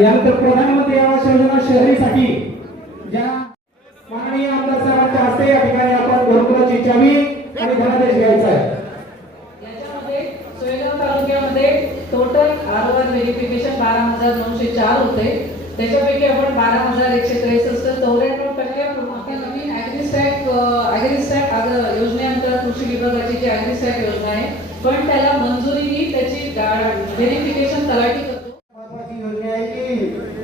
यानंतर प्रधानमंत्री आवास योजना शहरीसाठी ज्या माननीय आमदार साहेबांच्या हस्ते या ठिकाणी आपण घरकुलाची चावी आणि धनादेश घ्यायचा आहे। याच्यामध्ये सोयगाव तालुक्यामध्ये टोटल आरोग्य व्हेरिफिकेशन 12,904 होते। त्याच्यापैकी आपण 12,163 94% नवीन ॲग्रिस्टॅक योजनेअंतर्गत कृषी विभागाची जी ॲग्रिस्टॅक योजना आहे पण त्याला मंजुरी ही त्याची व्हेरिफिकेशन तलाठी करतो। महत्त्वाची योजना आहे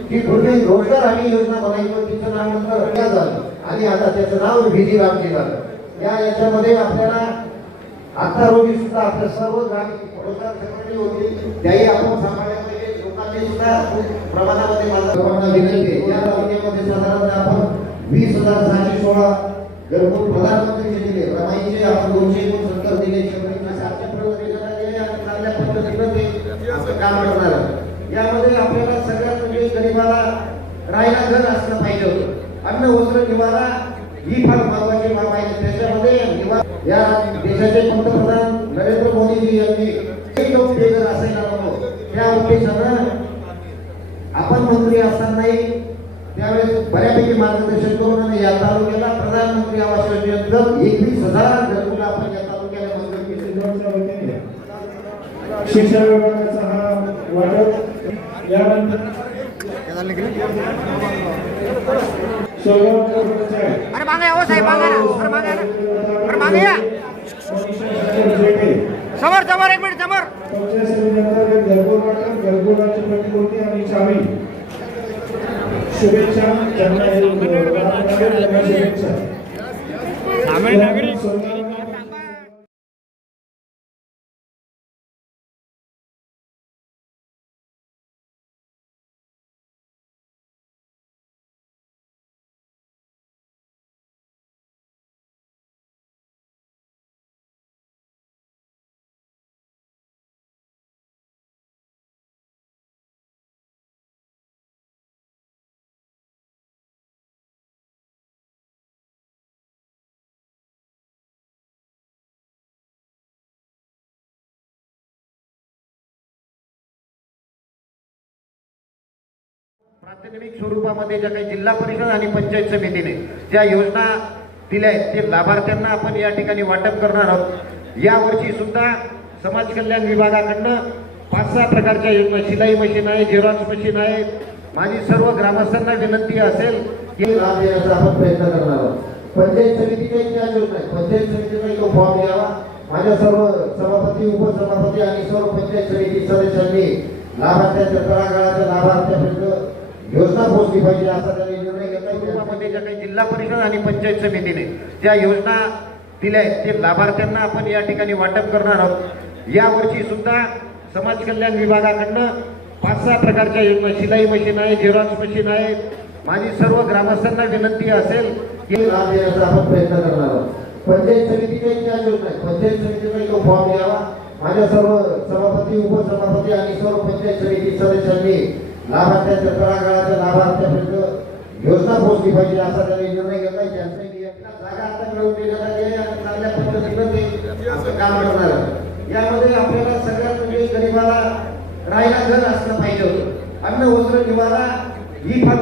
की पूर्वी रोजगार हमी योजना बनायची होती, तिचं नाव नंतर झालं आणि आता त्याचं नाव व्हीजी रामजी झालं। याच्यामध्ये आपल्याला आता रोजी सुद्धा आपल्या सर्व ग्रामीण रोजगार संघटना होती त्याही आपण सांभाळल्या पाहिजे। लोकांनी सुद्धा प्रमाणामध्ये माझा विनंती आहे, या तालुक्यामध्ये साधारणतः आपण 20,616 घरकुल प्रधानमंत्री दिले, रमाईचे आपण 269 दिले, शहरीचे 700 दिले आणि चांगल्या पद्धतीने ते काम करणार आहे। यामध्ये आपल्याला सगळ्यात म्हणजे गरिबाला राहायला घर असलं पाहिजे होतं। अन्न वस्त्र निवारा ही फार महत्वाची बाब आहे। त्याच्यामध्ये या देशाचे पंतप्रधान नरेंद्र मोदीजी यांनी लोक बेघर असायला नको त्या उद्देशानं आपण मंत्री असतानाही त्यावेळेस बऱ्यापैकी मार्गदर्शन करून आणि या तालुक्याला प्रधानमंत्री आवास योजनेअंतर्गत 21,000 घरकुल आपण या तालुक्याला मंजूर केले। शिक्षण विभागाचा हा वाटप यानंतर अरे मागे हो साहेब, मागे ना, अरे मागे या समोर समोर, एक मिनिट समोर। घरकुलाची प्रतिकृती आणि चावी शुभेच्छा त्यांना शुभेच्छा। प्रातिनिधिक स्वरूपामध्ये ज्या काही जिल्हा परिषद आणि पंचायत समितीने ज्या योजना दिल्या आहेत ते लाभार्थ्यांना आपण या ठिकाणी वाटप करणार आहोत। यावर्षी सुद्धा समाज कल्याण विभागाकडनं 5-6 प्रकारच्या योजना, शिलाई मशीन आहे, झेरॉक्स मशीन आहे। माझी सर्व ग्रामस्थांना विनंती असेल की लाभ देण्याचा आपण प्रयत्न करणार आहोत। पंचायत समितीच्या ज्या योजना आहेत पंचायत समितीचा तो फॉर्म द्यावा। माझ्या सर्व सभापती, उपसभापती आणि सर्व पंचायत समिती सदस्यांनी लाभार्थ्यांच्या तळागाळाच्या लाभार्थ्यापर्यंत योजना पोहोचली पाहिजे असा त्यांनी निर्णय घेतला। स्वरूपामध्ये ज्या काही जिल्हा परिषद आणि पंचायत समितीने ज्या योजना दिल्या आहेत ते लाभार्थ्यांना आपण या ठिकाणी वाटप करणार आहोत। यावर्षी सुद्धा समाज कल्याण विभागाकडनं 5-6 प्रकारच्या योजना, शिलाई मशीन आहे, झेरॉक्स मशीन आहे। माझी सर्व ग्रामस्थांना विनंती असेल की लाभ देण्याचा आपण प्रयत्न करणार आहोत। पंचायत समितीच्या ज्या योजना आहेत पंचायत समितीचा तो फॉर्म द्यावा। माझ्या सर्व सभापती, उपसभापती आणि सर्व पंचायत समिती सदस्यांनी लाभार्थ्यांच्या तळागाळाच्या लाभार्थ्यापर्यंत योजना पोहोचली पाहिजे असा त्यांनी निर्णय घेतला। त्यांचा जागा आता मिळवून देण्यात आली आहे आणि चांगल्या पद्धतीनं ते काम करणार आहे। यामध्ये आपल्याला सगळ्यात म्हणजे गरिबाला राहायला घर असलं पाहिजे होतं। अन्न वस्त्र निवारा ही फार